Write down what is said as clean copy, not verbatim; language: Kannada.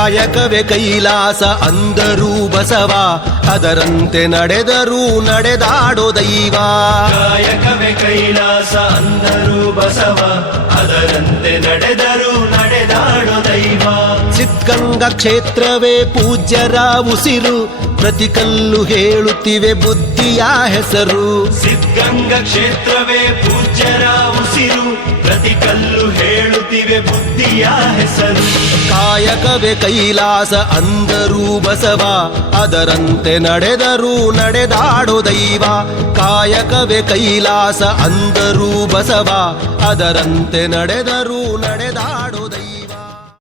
ಕಾಯಕವೇ ಕೈಲಾಸ ಅಂದರೂ ಬಸವ, ಅದರಂತೆ ನಡೆದರೂ ನಡೆದಾಡೋ ದೈವ. ಕಾಯಕವೇ ಕೈಲಾಸ ಅಂದರೂ ಬಸವ, ಅದರಂತೆ ನಡೆದರೂ ನಡೆದಾಡೋ ದೈವ. ಸಿದ್ಧಗಂಗಾ ಕ್ಷೇತ್ರವೇ ಪೂಜ್ಯರ ಉಸಿರು, ಪ್ರತಿ ಕಲ್ಲು ಹೇಳುತ್ತಿವೆ ಬುದ್ಧಿಯ ಹೆಸರು. ಸಿದ್ಧಗಂಗಾ ಕ್ಷೇತ್ರವೇ ಪೂಜ್ಯರ ಉಸಿರು, ಪ್ರತಿ ಕಲ್ಲು ಹೇಳುತ್ತಿವೆ ಬುದ್ಧಿಯ ಹೆಸರು. ಕಾಯಕವೇ ಕೈಲಾಸ ಅಂದರೂ ಬಸವ, ಅದರಂತೆ ನಡೆದರೂ ನಡೆದಾಡೋ ದೈವ. ಕಾಯಕವೇ ಕೈಲಾಸ ಅಂದರೂ ಬಸವ, ಅದರಂತೆ ನಡೆದರೂ ನಡೆದಾಡೋ